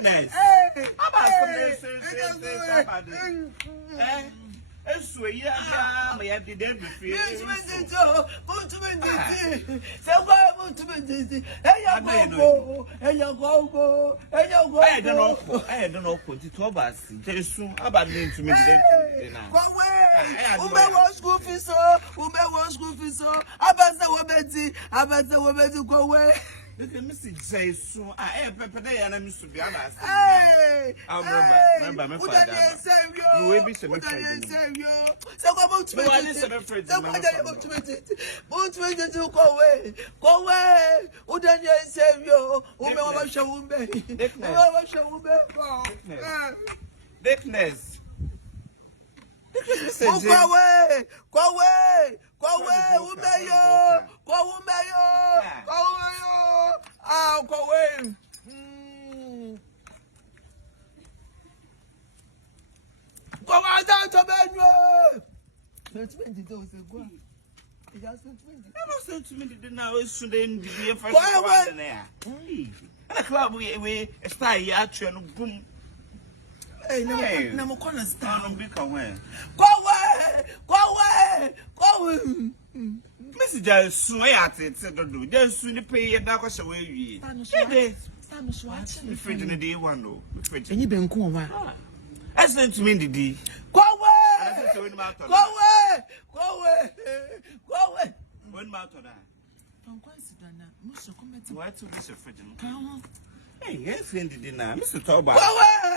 Nice. How about I did everything. I don't know. Continue to us. Very soon. About me to me. School fees. About the woman to go away. The message says soon. I am prepared and I'm to be honest. Hey, I remember my father. You will be celebrating. So come on to me. I celebrate. So what are you to it? Won't wait to go away. Go away. Who done you save you? Who may show me? Dickness. Go away. Go away. Go away. Who may you? Go away. Go on down to bedroom. 20 those go. It has 20. Never sent to me the now shouldn't be a first one there. And a club we stay at you and boom. Hey, no corner stand on big away. Go away. Message sway at it, said do. Just soon pay your darkest away. Spanish watching the fridge in the day one though. And you've been cool. I sent to me the D. Go away! When Martin, I'm quite sitting now. Must come back to what to Mr. Fridge. Hey, yes, in the dinner, Mr. Toba. Go away!